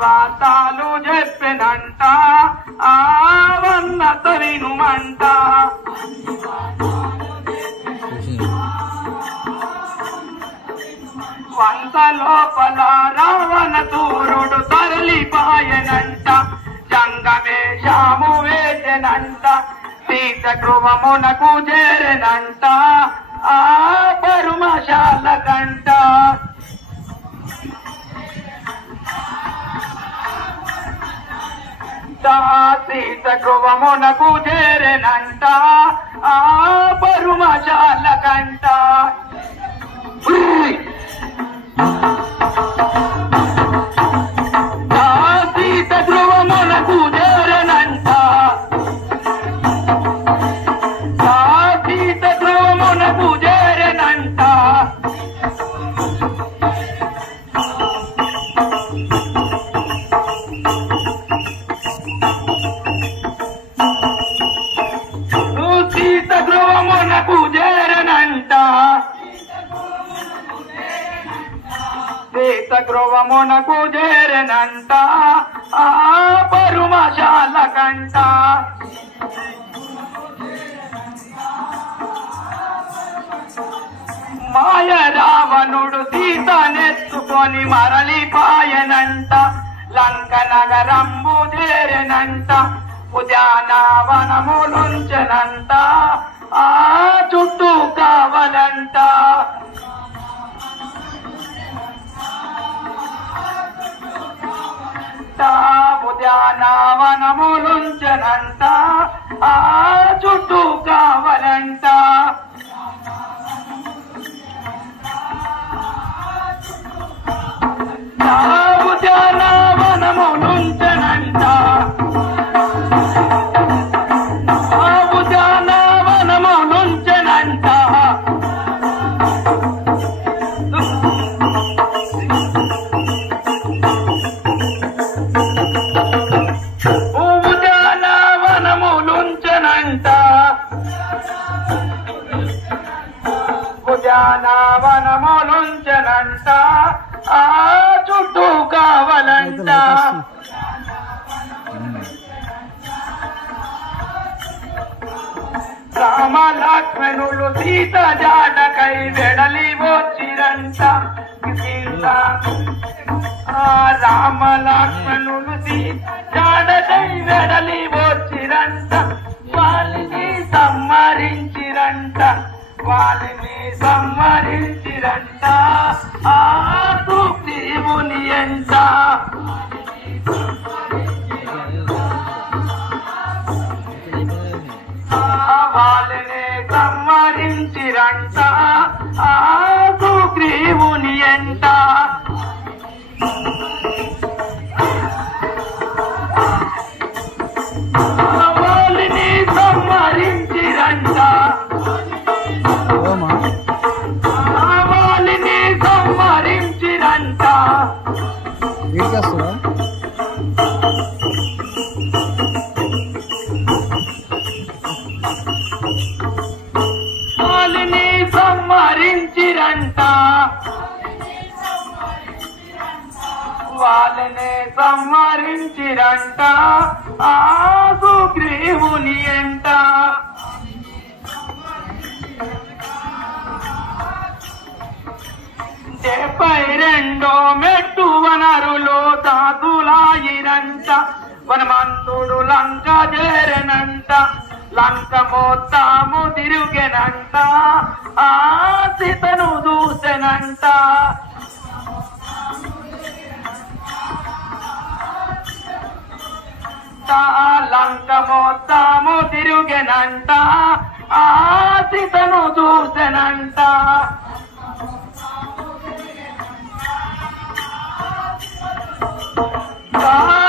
వార్తలు చెప్పెనంట వన్నత వినుమంట వంత లోపల రావణ సూర్యుడు తరలిపాయనంట జంగమేషాము వేసెనంట సీత గృహమునకు చేరెనంట పరుమశాల కంట సీత గృహమునకు చేరెనంట పరుమశాల కంట సీత గృహమునకు చేరెనంట సీత గృహమునకు చేరెనంట సీత గృహమునకు చేరెనంట సీత గృహమునకు చేరెనంట పరుమశాల కంట మాయ రావణుడు సీతనెత్తుకొని మరలిపాయనంట లంక నగరంబు చేరెనంట ఉద్యానవనములుంచనంట చుట్టూ కావలంట ఉద్యానవనములుంచనంట చుట్టూ కావలంట ఉద్యానవనములుంచనంట ఉద్యానవనములుంచనంట ఉద్యానవనములుంచనంట ఉద్యానవనములుంచనంట చుట్టూ కావలంట రామ లక్ష్మణులు సీత జాడకై వెడలి వచ్చిరంట రామ లక్ష్మణులు సీత జాడకై వెడలి వచ్చిరంట వాళ్ళని సంహరించిరంట వాళ్ళని సంహరించిరంట సుగ్రీవుని ఎంట వాళ్ళని సంహరించిరంట సుగ్రీవుని ఎంట వాళ్ళని సంహరించిరంట వాళ్ళని సంహరించిరంట వాళ్ళని సంహరించిరంట వాళ్ళని సంహరించిరంట సుగ్రీవుని ఎంట 72 మెట్టు వనరులో దాదులాయిరంట వనమంతుడు లంక చేరనంట లంక మొత్తము తిరుగెనంట సీతను దూసెనంట లంక మొత్తము తిరుగెనంట సీతను దూసెనంట God